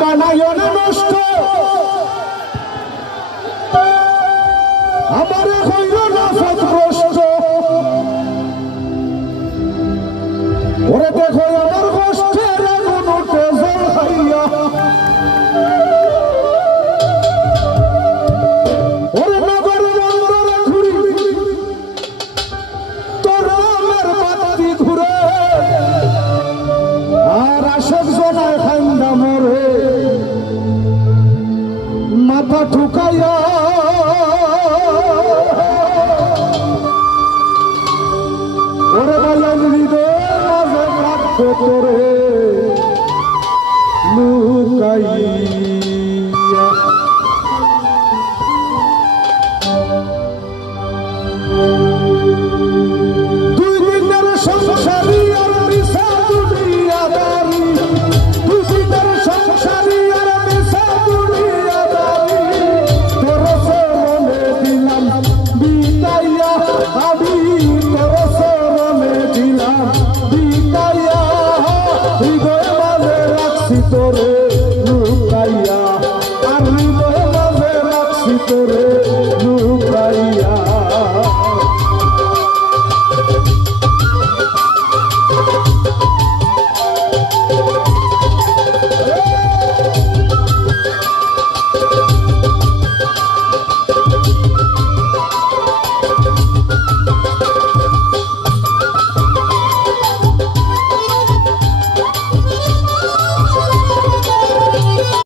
বানাইও না নষ্ট আমার হইল না পথভ্রষ্ট ওরে দেখো আমার কষ্টের আগুন উঠে জল খাইয়া ওরে নগর বন্দরে ঘুরি তোর আমার বাতি ঘুরে আর আসক জনায় খান্দা মরে মাথা ঠুকাইয়া ওরে বাজান হৃদয় মাঝে রাখো তোরে লুকাই